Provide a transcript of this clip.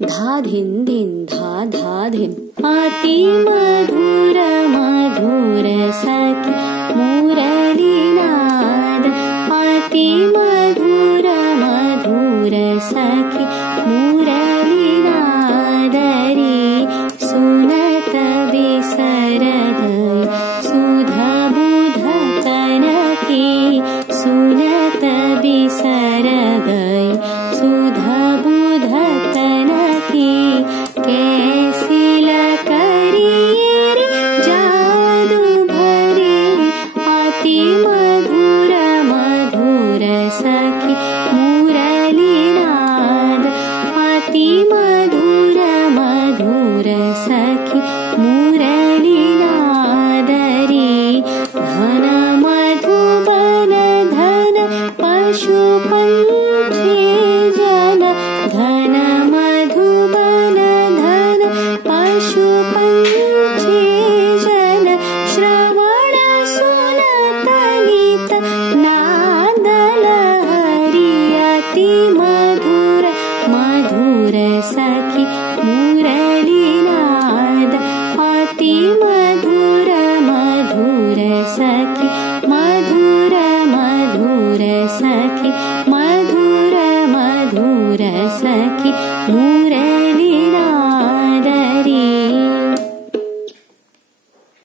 धा धिन धिन धा धा धिन अति मधुर मधुर सखी मुरलीनाद अति मधुर मधुर सखी मुरलीनाद रे सुनत बिसर गई सुधा बुध कनकी सुनत बिसर गई सुधा बुध कनकी कैसी लकरी रे जादू भरे अति मधुर मधुर सखी मुरलीनाद अति मधुर मधुर सखी मुरलीनाद रे धन मधुबन धन पशु पंछी जन धन मधुबन धन पशु पंछी जन श्रवण सुनत गीत नाद लहरी अति मधुर मधुर सखी मुरलीनाद अति मधुर मधुर सखी मधुर मधुर सखी मधुर मधुर सखी मुरली।